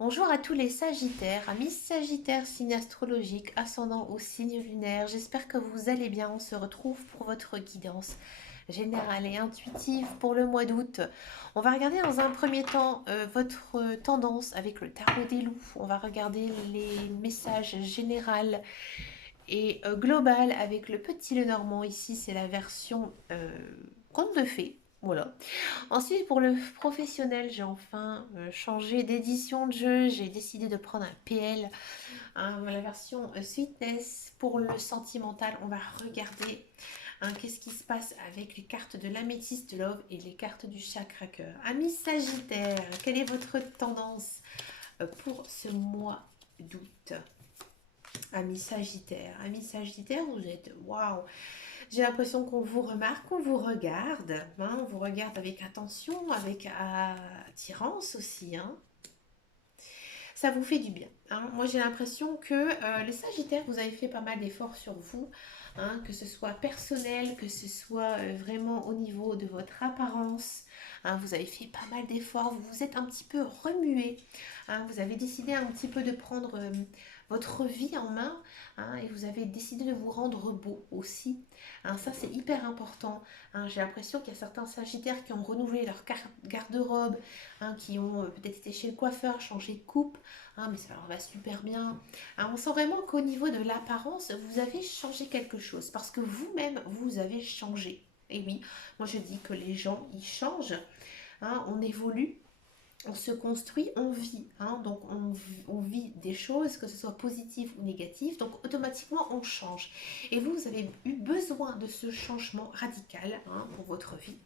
Bonjour à tous les Sagittaires, amis Sagittaires, signe astrologique, ascendant au signe lunaire. J'espère que vous allez bien. On se retrouve pour votre guidance générale et intuitive pour le mois d'août. On va regarder dans un premier temps votre tendance avec le tarot des loups. On va regarder les messages généraux et global avec le petit Lenormand. Ici, c'est la version conte de fées. Voilà. Ensuite, pour le professionnel, j'ai enfin changé d'édition de jeu. J'ai décidé de prendre un PL, la version Sweetness. Pour le sentimental, on va regarder qu'est-ce qui se passe avec les cartes de l'améthyste love et les cartes du chakra cœur. Amis Sagittaire, quelle est votre tendance pour ce mois d'août? Amis Sagittaire, vous êtes waouh! J'ai l'impression qu'on vous remarque, qu'on vous regarde. On vous regarde avec attention, avec attirance aussi. Ça vous fait du bien. Moi, j'ai l'impression que les Sagittaires, vous avez fait pas mal d'efforts sur vous, que ce soit personnel, que ce soit vraiment au niveau de votre apparence. Vous avez fait pas mal d'efforts, vous vous êtes un petit peu remué. Vous avez décidé un petit peu de prendre votre vie en main, et vous avez décidé de vous rendre beau aussi. Ça, c'est hyper important. J'ai l'impression qu'il y a certains Sagittaires qui ont renouvelé leur garde-robe, qui ont peut-être été chez le coiffeur, changé de coupe. Mais ça leur va super bien. On sent vraiment qu'au niveau de l'apparence, vous avez changé quelque chose parce que vous-même, vous avez changé. Et oui, moi je dis que les gens, ils changent, on évolue, on se construit, on vit. Donc on vit des choses, que ce soit positives ou négatives, donc automatiquement on change. Et vous avez eu besoin de ce changement radical pour votre vie.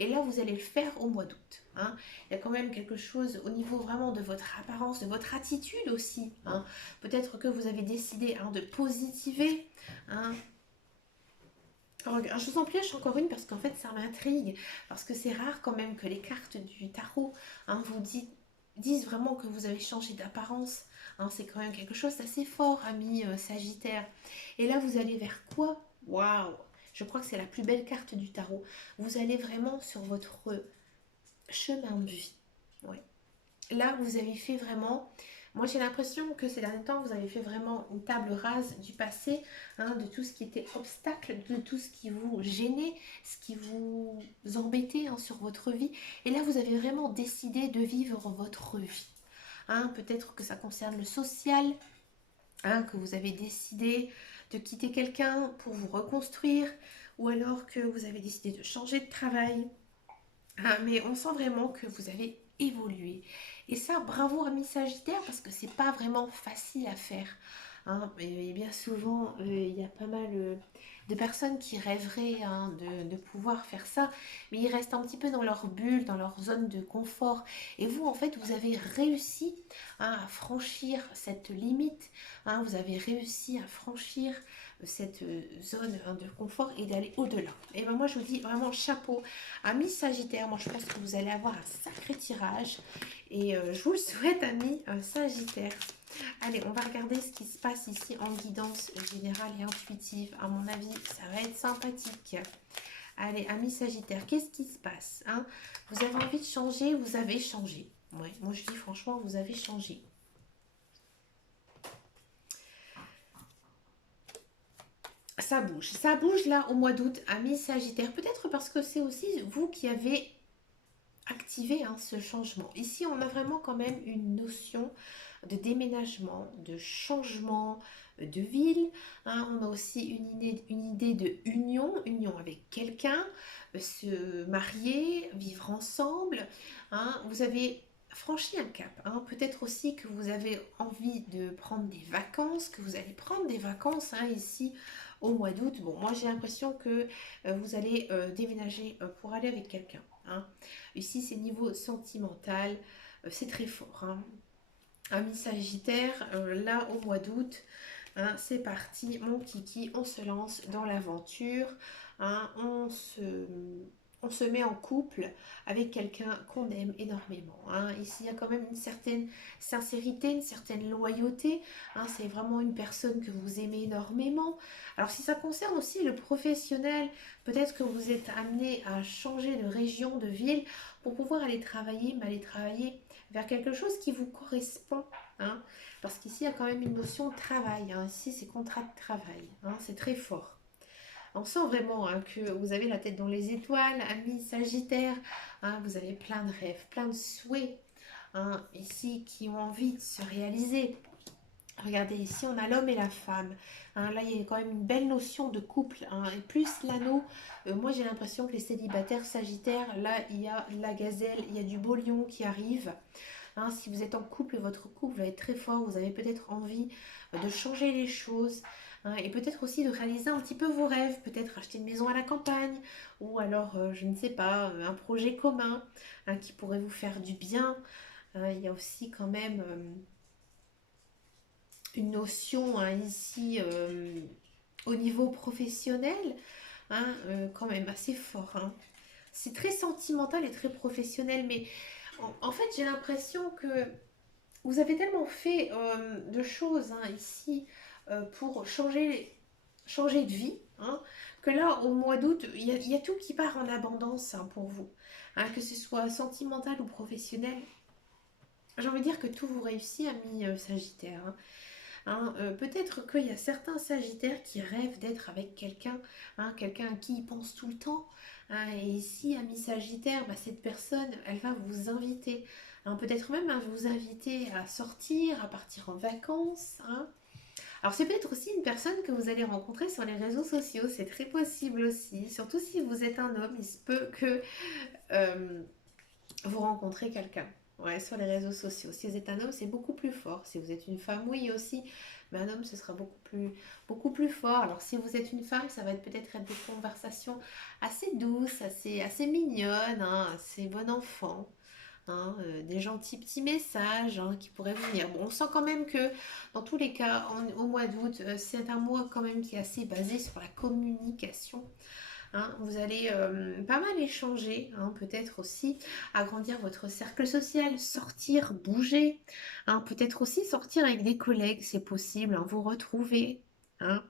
Et là, vous allez le faire au mois d'août. Il y a quand même quelque chose au niveau vraiment de votre apparence, de votre attitude aussi. Peut-être que vous avez décidé de positiver. hein. Alors, je vous en pioche encore une parce qu'en fait ça m'intrigue, parce que c'est rare quand même que les cartes du tarot vous disent vraiment que vous avez changé d'apparence. C'est quand même quelque chose d'assez fort, ami Sagittaire. Et là vous allez vers quoi? Waouh! Je crois que c'est la plus belle carte du tarot. Vous allez vraiment sur votre chemin de vie. Ouais. Là, vous avez fait vraiment. Moi, j'ai l'impression que ces derniers temps, vous avez fait vraiment une table rase du passé, de tout ce qui était obstacle, de tout ce qui vous gênait, ce qui vous embêtait sur votre vie. Et là, vous avez vraiment décidé de vivre votre vie. Peut-être que ça concerne le social, que vous avez décidé de quitter quelqu'un pour vous reconstruire, ou alors que vous avez décidé de changer de travail. Mais on sent vraiment que vous avez évolué. Et ça, bravo amis Sagittaire, parce que c'est pas vraiment facile à faire. Et bien souvent, il y a pas mal de personnes qui rêveraient de pouvoir faire ça, mais ils restent un petit peu dans leur bulle, dans leur zone de confort. Et vous, en fait, vous avez réussi à franchir cette limite. Vous avez réussi à franchir cette zone de confort et d'aller au-delà. Et ben moi, je vous dis vraiment chapeau. Amis Sagittaire, moi je pense que vous allez avoir un sacré tirage et je vous le souhaite, amis Sagittaire. Allez, on va regarder ce qui se passe ici en guidance générale et intuitive. À mon avis, ça va être sympathique. Allez, amis Sagittaire, qu'est-ce qui se passe? Vous avez envie de changer, vous avez changé. Ouais, moi je dis franchement, vous avez changé. Ça bouge là au mois d'août, amis Sagittaire. Peut-être parce que c'est aussi vous qui avez activer ce changement. Ici, on a vraiment quand même une notion de déménagement, de changement de ville. On a aussi une idée de union avec quelqu'un, se marier, vivre ensemble. Vous avez franchi un cap. Peut-être aussi que vous avez envie de prendre des vacances, que vous allez prendre des vacances ici au mois d'août. Bon, moi j'ai l'impression que vous allez déménager pour aller avec quelqu'un. Ici, c'est niveau sentimental, c'est très fort. Ami Sagittaire, là au mois d'août, c'est parti, mon kiki, on se lance dans l'aventure, on se met en couple avec quelqu'un qu'on aime énormément. Ici, il y a quand même une certaine sincérité, une certaine loyauté. C'est vraiment une personne que vous aimez énormément. Alors, si ça concerne aussi le professionnel, peut-être que vous êtes amené à changer de région, de ville, pour pouvoir aller travailler, mais aller travailler vers quelque chose qui vous correspond. Hein, parce qu'ici, il y a quand même une notion de travail. Hein, ici, c'est contrat de travail. Hein, c'est très fort. On sent vraiment hein, que vous avez la tête dans les étoiles, amis Sagittaire. Hein, vous avez plein de rêves, plein de souhaits. Hein, ici, qui ont envie de se réaliser. Regardez, ici, on a l'homme et la femme. Hein, là, il y a quand même une belle notion de couple. Hein, et plus l'anneau, moi, j'ai l'impression que les célibataires sagittaires, là, il y a la gazelle, il y a du beau lion qui arrive. Hein, si vous êtes en couple, votre couple va être très fort. Vous avez peut-être envie de changer les choses. Hein, et peut-être aussi de réaliser un petit peu vos rêves. Peut-être acheter une maison à la campagne. Ou alors, je ne sais pas, un projet commun hein, qui pourrait vous faire du bien. Hein, il y a aussi quand même une notion hein, ici au niveau professionnel, hein, quand même assez fort. Hein. C'est très sentimental et très professionnel, mais en fait j'ai l'impression que vous avez tellement fait de choses hein, ici pour changer de vie, hein, que là au mois d'août, il y a tout qui part en abondance hein, pour vous. Hein, que ce soit sentimental ou professionnel. J'ai envie de dire que tout vous réussit, ami Sagittaire. Hein. Hein, peut-être qu'il y a certains sagittaires qui rêvent d'être avec quelqu'un, hein, quelqu'un à qui ils pensent tout le temps. Hein, et ici, ami sagittaire, bah, cette personne, elle va vous inviter. Hein, peut-être même hein, vous inviter à sortir, à partir en vacances. Hein. Alors c'est peut-être aussi une personne que vous allez rencontrer sur les réseaux sociaux, c'est très possible aussi. Surtout si vous êtes un homme, il se peut que euh, vous rencontrez quelqu'un. Ouais, sur les réseaux sociaux. Si vous êtes un homme, c'est beaucoup plus fort. Si vous êtes une femme, oui aussi. Mais un homme, ce sera beaucoup plus fort. Alors, si vous êtes une femme, ça va être peut-être être des conversations assez douces, assez mignonnes, hein, assez bon enfant. Hein, des gentils petits messages hein, qui pourraient venir. Bon, on sent quand même que dans tous les cas, au mois d'août, c'est un mois quand même qui est assez basé sur la communication. Hein, vous allez pas mal échanger, hein, peut-être aussi agrandir votre cercle social, sortir, bouger, hein, peut-être aussi sortir avec des collègues, c'est possible, hein, vous retrouver. Hein.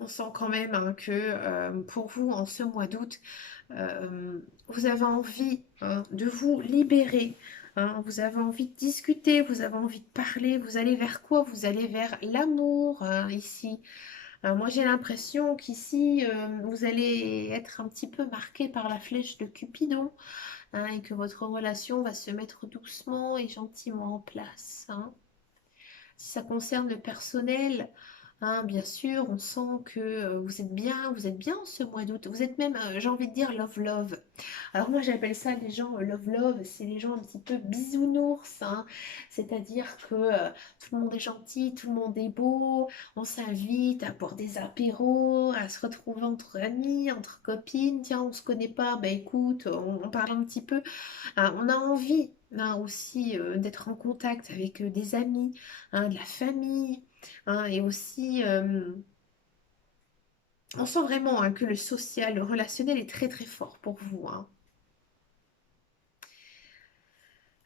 On sent quand même hein, que pour vous, en ce mois d'août, vous avez envie hein, de vous libérer. Hein, vous avez envie de discuter, vous avez envie de parler, vous allez vers quoi? Vous allez vers l'amour hein, ici. Moi, j'ai l'impression qu'ici, vous allez être un petit peu marqué par la flèche de Cupidon hein, et que votre relation va se mettre doucement et gentiment en place. Hein. Si ça concerne le personnel, hein, bien sûr, on sent que vous êtes bien ce mois d'août. Vous êtes même, j'ai envie de dire, love love. Alors moi, j'appelle ça les gens love love, c'est les gens un petit peu bisounours. Hein. C'est-à-dire que tout le monde est gentil, tout le monde est beau, on s'invite à boire des apéros, à se retrouver entre amis, entre copines. Tiens, on se connaît pas, bah écoute, on parle un petit peu. Hein, on a envie hein, aussi d'être en contact avec des amis, hein, de la famille, hein, et aussi on sent vraiment hein, que le social, le relationnel est très très fort pour vous. Hein.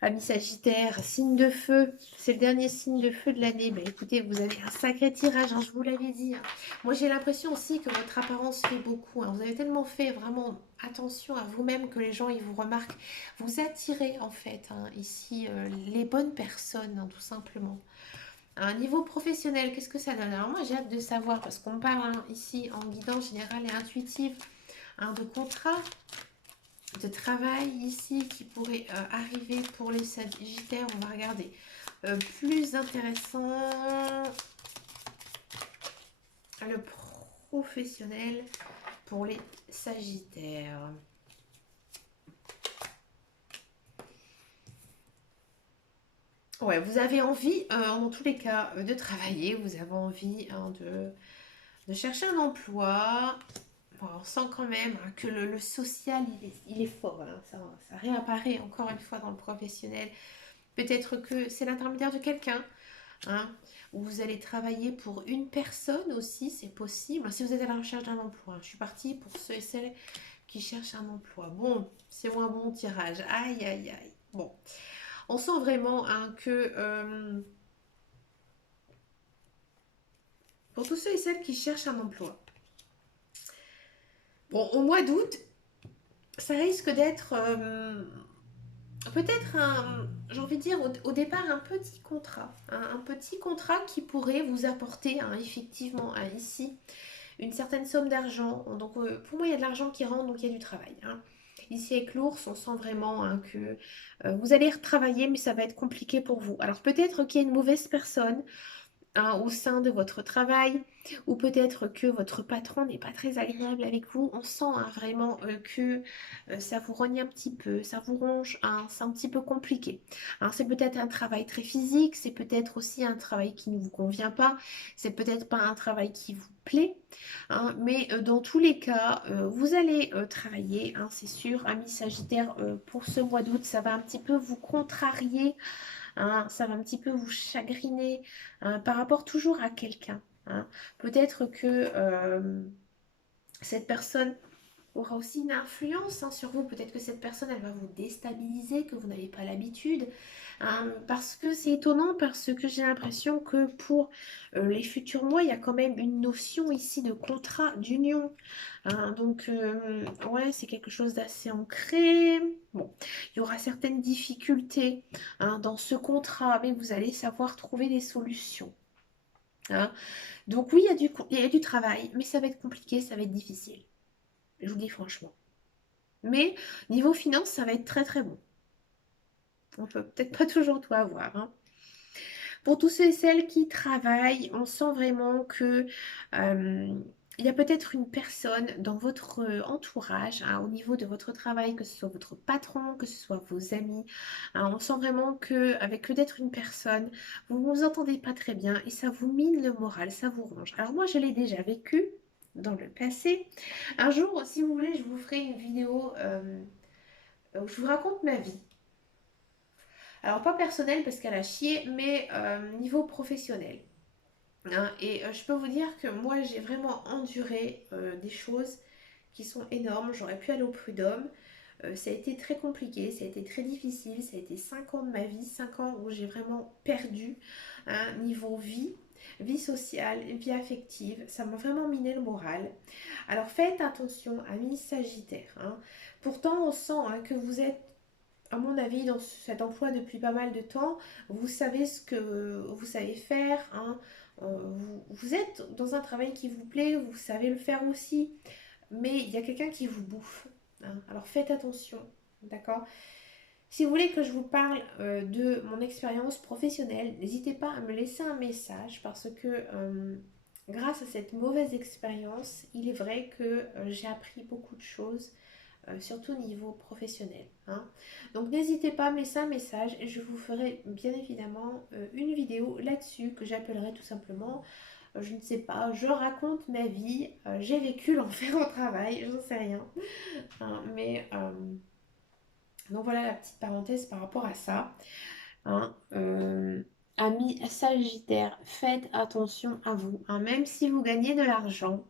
Amis Sagittaire, signe de feu, c'est le dernier signe de feu de l'année. Bah, écoutez, vous avez un sacré tirage, hein, je vous l'avais dit. Hein. Moi, j'ai l'impression aussi que votre apparence fait beaucoup. Hein. Vous avez tellement fait vraiment attention à vous-même que les gens, ils vous remarquent. Vous attirez en fait hein, ici les bonnes personnes, hein, tout simplement. À un niveau professionnel, qu'est-ce que ça donne? Alors moi, j'ai hâte de savoir parce qu'on parle hein, ici en guidance générale et intuitive hein, de contrat de travail ici qui pourrait arriver pour les sagittaires. On va regarder. Plus intéressant, le professionnel pour les sagittaires. Ouais, vous avez envie, en tous les cas, de travailler. Vous avez envie hein, de chercher un emploi. Bon, on sent quand même hein, que le social, il est fort. Hein. Ça réapparaît encore une fois dans le professionnel. Peut-être que c'est l'intermédiaire de quelqu'un, hein, où vous allez travailler pour une personne aussi, c'est possible. Si vous êtes à la recherche d'un emploi, je suis partie pour ceux et celles qui cherchent un emploi. Bon, c'est moins bon tirage. Aïe, aïe, aïe. Bon, on sent vraiment hein, que pour tous ceux et celles qui cherchent un emploi, bon, au mois d'août, ça risque d'être peut-être j'ai envie de dire au départ un petit contrat. Un petit contrat qui pourrait vous apporter effectivement ici une certaine somme d'argent. Donc pour moi, il y a de l'argent qui rentre, donc il y a du travail. Ici avec l'ours, on sent vraiment que vous allez retravailler, mais ça va être compliqué pour vous. Alors peut-être qu'il y a une mauvaise personne au sein de votre travail, ou peut-être que votre patron n'est pas très agréable avec vous. On sent vraiment que ça vous rogne un petit peu, ça vous ronge, c'est un petit peu compliqué. C'est peut-être un travail très physique, c'est peut-être aussi un travail qui ne vous convient pas, c'est peut-être pas un travail qui vous plaît, mais dans tous les cas, vous allez travailler, c'est sûr, ami Sagittaire, pour ce mois d'août, ça va un petit peu vous contrarier. Ça va un petit peu vous chagriner par rapport toujours à quelqu'un. Peut-être que cette personne aura aussi une influence sur vous. Peut-être que cette personne, elle va vous déstabiliser, que vous n'avez pas l'habitude. Parce que c'est étonnant, parce que j'ai l'impression que pour les futurs mois, il y a quand même une notion ici de contrat, d'union. Donc, ouais, c'est quelque chose d'assez ancré. Bon, il y aura certaines difficultés dans ce contrat, mais vous allez savoir trouver des solutions. hein. Donc oui, il y a du travail, mais ça va être compliqué, ça va être difficile. Je vous le dis franchement. Mais niveau finance, ça va être très très bon. On peut peut-être pas toujours tout avoir. Pour tous ceux et celles qui travaillent, on sent vraiment que il y a peut-être une personne dans votre entourage, au niveau de votre travail, que ce soit votre patron, que ce soit vos amis. On sent vraiment que avec le d'être une personne, vous ne vous entendez pas très bien et ça vous mine le moral, ça vous ronge. Alors moi, je l'ai déjà vécu dans le passé. Un jour, si vous voulez, je vous ferai une vidéo où je vous raconte ma vie. Alors pas personnelle parce qu'elle a chié, mais niveau professionnel. Et je peux vous dire que moi j'ai vraiment enduré des choses qui sont énormes. J'aurais pu aller au prud'homme. Ça a été très compliqué, ça a été très difficile. Ça a été 5 ans de ma vie, 5 ans où j'ai vraiment perdu niveau vie, vie sociale, vie affective. Ça m'a vraiment miné le moral. Alors faites attention, amis Sagittaires. Pourtant, on sent que vous êtes, à mon avis, dans cet emploi depuis pas mal de temps. Vous savez ce que vous savez faire. Vous êtes dans un travail qui vous plaît, vous savez le faire aussi. Mais il y a quelqu'un qui vous bouffe. Alors faites attention, d'accord? Si vous voulez que je vous parle de mon expérience professionnelle, n'hésitez pas à me laisser un message parce que grâce à cette mauvaise expérience, il est vrai que j'ai appris beaucoup de choses surtout au niveau professionnel. Donc n'hésitez pas à me laisser un message et je vous ferai bien évidemment une vidéo là-dessus que j'appellerai tout simplement, je ne sais pas, je raconte ma vie, j'ai vécu l'enfer au travail, j'en sais rien. Mais donc voilà la petite parenthèse par rapport à ça. Amis Sagittaires, faites attention à vous. Même si vous gagnez de l'argent,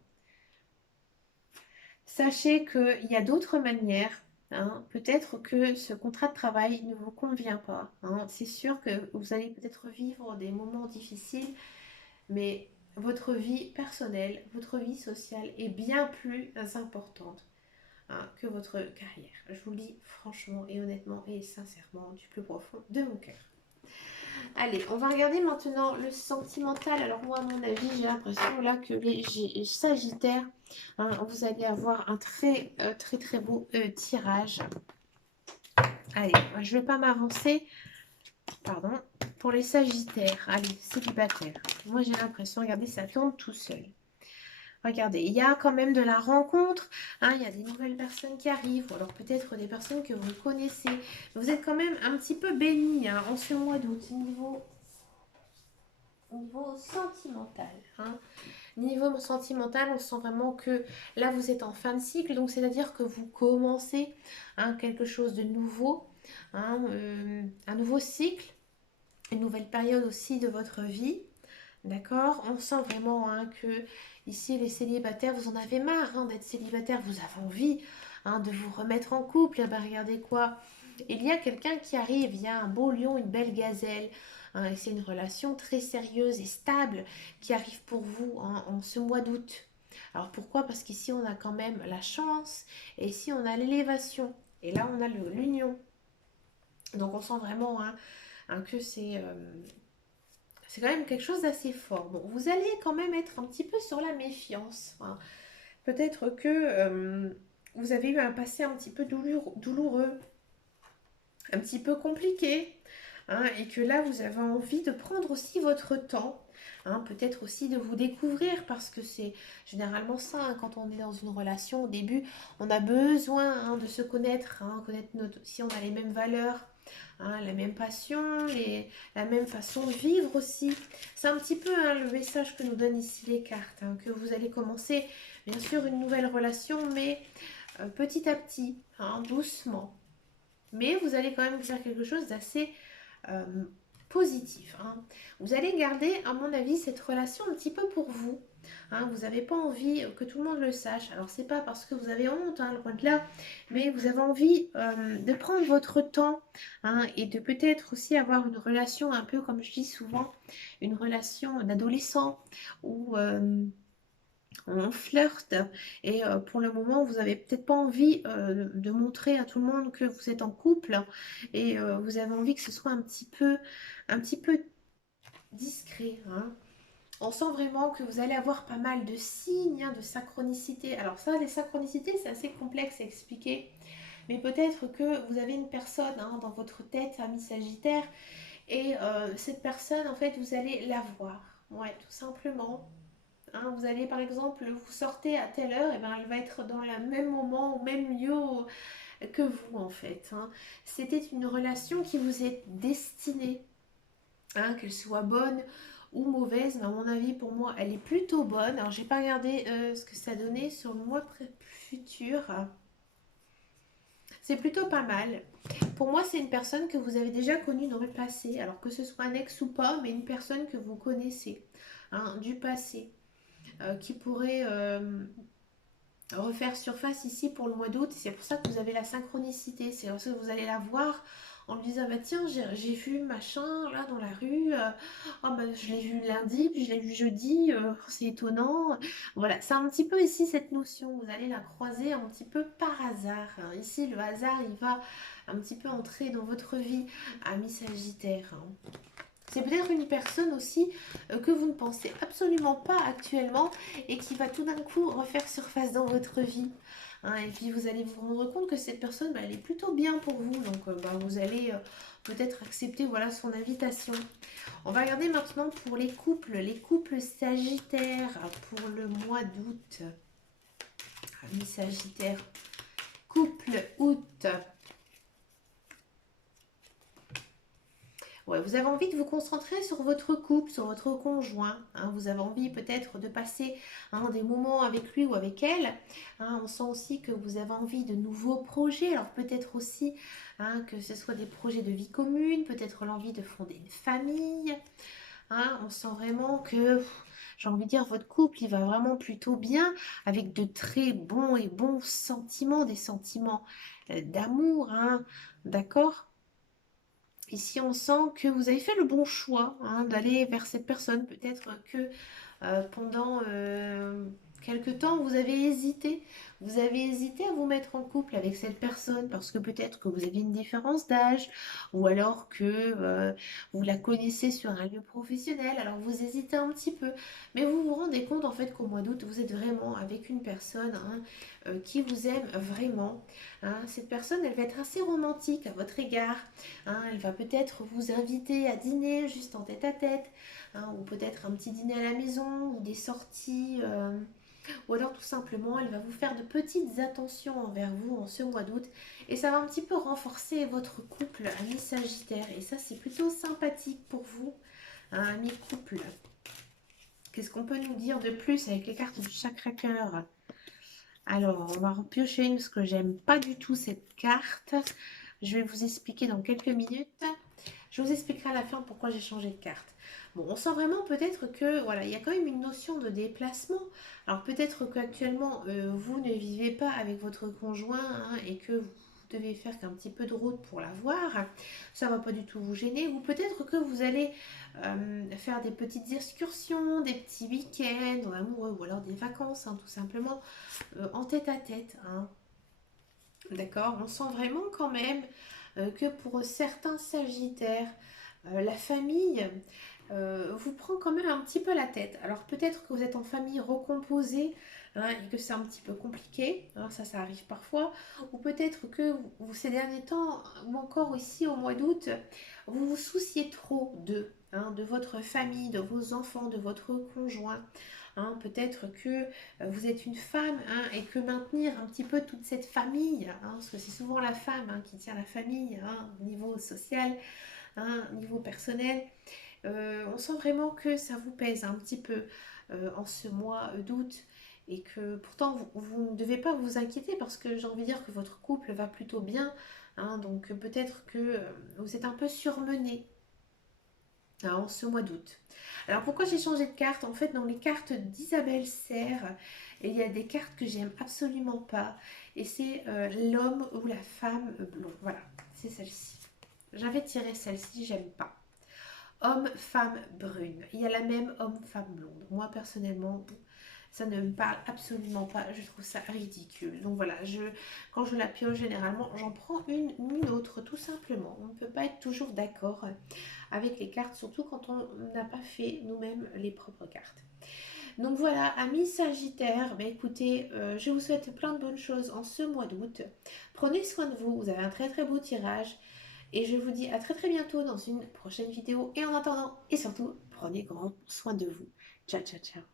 sachez qu'il y a d'autres manières. Peut-être que ce contrat de travail ne vous convient pas. C'est sûr que vous allez peut-être vivre des moments difficiles, mais votre vie personnelle, votre vie sociale est bien plus importante que votre carrière. Je vous le dis franchement et honnêtement et sincèrement du plus profond de mon cœur. Allez, on va regarder maintenant le sentimental. Alors moi, à mon avis, j'ai l'impression là que les Sagittaires, vous allez avoir un très très très beau tirage. Allez, je ne vais pas m'avancer. Pardon. Pour les Sagittaires, allez, célibataires. Moi, j'ai l'impression, regardez, ça tourne tout seul. Regardez, il y a quand même de la rencontre, il y a des nouvelles personnes qui arrivent, ou alors peut-être des personnes que vous connaissez. Vous êtes quand même un petit peu bénis en ce mois d'août, niveau sentimental. Niveau sentimental, on sent vraiment que là, vous êtes en fin de cycle, donc c'est-à-dire que vous commencez quelque chose de nouveau, un nouveau cycle, une nouvelle période aussi de votre vie. D'accord? On sent vraiment que ici, les célibataires, vous en avez marre d'être célibataire, vous avez envie de vous remettre en couple. Et ben, regardez quoi? Il y a quelqu'un qui arrive, il y a un beau lion, une belle gazelle. Et c'est une relation très sérieuse et stable qui arrive pour vous en ce mois d'août. Alors pourquoi? Parce qu'ici on a quand même la chance et ici on a l'élévation et là on a l'union. Donc on sent vraiment que c'est quand même quelque chose d'assez fort. Bon, vous allez quand même être un petit peu sur la méfiance, hein. Peut-être que vous avez eu un passé un petit peu douloureux, un petit peu compliqué, hein, et que là vous avez envie de prendre aussi votre temps, hein, peut-être aussi de vous découvrir parce que c'est généralement ça, hein, quand on est dans une relation au début on a besoin, hein, de se connaître, hein, connaître si on a les mêmes valeurs, hein, la même passion, la même façon de vivre aussi. C'est un petit peu, hein, le message que nous donnent ici les cartes, hein, que vous allez commencer bien sûr une nouvelle relation mais petit à petit, hein, doucement, mais vous allez quand même faire quelque chose d'assez euh, positif, hein. Vous allez garder, à mon avis, cette relation un petit peu pour vous, hein. Vous n'avez pas envie que tout le monde le sache. Alors, c'est pas parce que vous avez honte, hein, loin de là, mais vous avez envie de prendre votre temps, hein, et de peut-être aussi avoir une relation un peu, comme je dis souvent, une relation d'adolescent où on flirte et pour le moment vous avez peut-être pas envie de montrer à tout le monde que vous êtes en couple et vous avez envie que ce soit un petit peu discret, hein. On sent vraiment que vous allez avoir pas mal de signes, hein, de synchronicité. Alors ça, les synchronicités, c'est assez complexe à expliquer, mais peut-être que vous avez une personne, hein, dans votre tête, ami Sagittaire, et cette personne, en fait, vous allez la voir. Ouais, tout simplement. Hein, vous allez par exemple, vous sortez à telle heure, et ben elle va être dans le même moment, au même lieu que vous en fait, hein. C'était une relation qui vous est destinée, hein, qu'elle soit bonne ou mauvaise, mais à mon avis, pour moi, elle est plutôt bonne. Alors, j'ai pas regardé ce que ça donnait sur le mois futur. C'est plutôt pas mal. Pour moi, c'est une personne que vous avez déjà connue dans le passé, alors que ce soit un ex ou pas, mais une personne que vous connaissez, hein, du passé, qui pourrait refaire surface ici pour le mois d'août. C'est pour ça que vous avez la synchronicité. C'est parce que vous allez la voir en lui disant, bah tiens, j'ai vu machin là dans la rue, oh, bah, je l'ai vu lundi, puis je l'ai vu jeudi, c'est étonnant. Voilà, c'est un petit peu ici cette notion, vous allez la croiser un petit peu par hasard, hein. Ici, le hasard, il va un petit peu entrer dans votre vie, ami Sagittaire, hein. C'est peut-être une personne aussi que vous ne pensez absolument pas actuellement et qui va tout d'un coup refaire surface dans votre vie, hein. Et puis vous allez vous rendre compte que cette personne, bah, elle est plutôt bien pour vous. Donc bah, vous allez peut-être accepter, voilà, son invitation. On va regarder maintenant pour les couples sagittaires pour le mois d'août. Amis Sagittaire, couple août. Ouais, vous avez envie de vous concentrer sur votre couple, sur votre conjoint, hein. Vous avez envie peut-être de passer, hein, des moments avec lui ou avec elle, hein. On sent aussi que vous avez envie de nouveaux projets. Alors peut-être aussi, hein, que ce soit des projets de vie commune, peut-être l'envie de fonder une famille, hein. On sent vraiment que, j'ai envie de dire, votre couple, il va vraiment plutôt bien, avec de très bons sentiments, des sentiments d'amour, hein, d'accord? Ici, on sent que vous avez fait le bon choix, hein, d'aller vers cette personne. Peut-être que pendant quelque temps, vous avez hésité. Vous avez hésité à vous mettre en couple avec cette personne parce que peut-être que vous aviez une différence d'âge ou alors que vous la connaissez sur un lieu professionnel. Alors vous hésitez un petit peu. Mais vous vous rendez compte en fait qu'au mois d'août, vous êtes vraiment avec une personne, hein, qui vous aime vraiment, hein. Cette personne, elle va être assez romantique à votre égard, hein. Elle va peut-être vous inviter à dîner juste en tête à tête, hein, ou peut-être un petit dîner à la maison, ou des sorties, ou alors tout simplement, elle va vous faire de petites attentions envers vous en ce mois d'août, et ça va un petit peu renforcer votre couple, ami Sagittaire, et ça c'est plutôt sympathique pour vous, hein, ami couple. Qu'est-ce qu'on peut nous dire de plus avec les cartes du Chakra-Cœur? Alors, on va en piocher une parce que j'aime pas du tout cette carte. Je vais vous expliquer dans quelques minutes. Je vous expliquerai à la fin pourquoi j'ai changé de carte. Bon, on sent vraiment peut-être que, voilà, il y a quand même une notion de déplacement. Alors peut-être qu'actuellement, vous ne vivez pas avec votre conjoint, hein, et que devez faire qu'un petit peu de route pour la voir, ça ne va pas du tout vous gêner. Ou peut-être que vous allez faire des petites excursions, des petits week-ends amoureux, ou alors des vacances, hein, tout simplement, en tête à tête, hein. D'accord? On sent vraiment quand même que pour certains Sagittaires, la famille vous prend quand même un petit peu la tête. Alors peut-être que vous êtes en famille recomposée, hein, et que c'est un petit peu compliqué, hein, ça arrive parfois, ou peut-être que ces derniers temps, ou encore ici au mois d'août, vous vous souciez trop d'eux, hein, de votre famille, de vos enfants, de votre conjoint. Hein, peut-être que vous êtes une femme, hein, et que maintenir un petit peu toute cette famille, hein, parce que c'est souvent la femme, hein, qui tient la famille, hein, au niveau social, hein, au niveau personnel, on sent vraiment que ça vous pèse un petit peu en ce mois d'août, et que pourtant vous ne devez pas vous inquiéter parce que j'ai envie de dire que votre couple va plutôt bien, hein, donc peut-être que vous êtes un peu surmené, hein, en ce mois d'août. Alors pourquoi j'ai changé de carte? En fait, dans les cartes d'Isabelle Serre, il y a des cartes que j'aime absolument pas, et c'est l'homme ou la femme blond. Voilà, c'est celle-ci. J'avais tiré celle-ci, j'aime pas. Homme, femme, brune. Il y a la même homme, femme, blonde. Moi, personnellement, ça ne me parle absolument pas. Je trouve ça ridicule. Donc voilà, quand je la pioche, généralement, j'en prends une autre, tout simplement. On ne peut pas être toujours d'accord avec les cartes, surtout quand on n'a pas fait nous-mêmes les propres cartes. Donc voilà, amis Sagittaires, bah écoutez, je vous souhaite plein de bonnes choses en ce mois d'août. Prenez soin de vous, vous avez un très très beau tirage. Et je vous dis à très très bientôt dans une prochaine vidéo. Et en attendant, et surtout, prenez grand soin de vous. Ciao, ciao, ciao.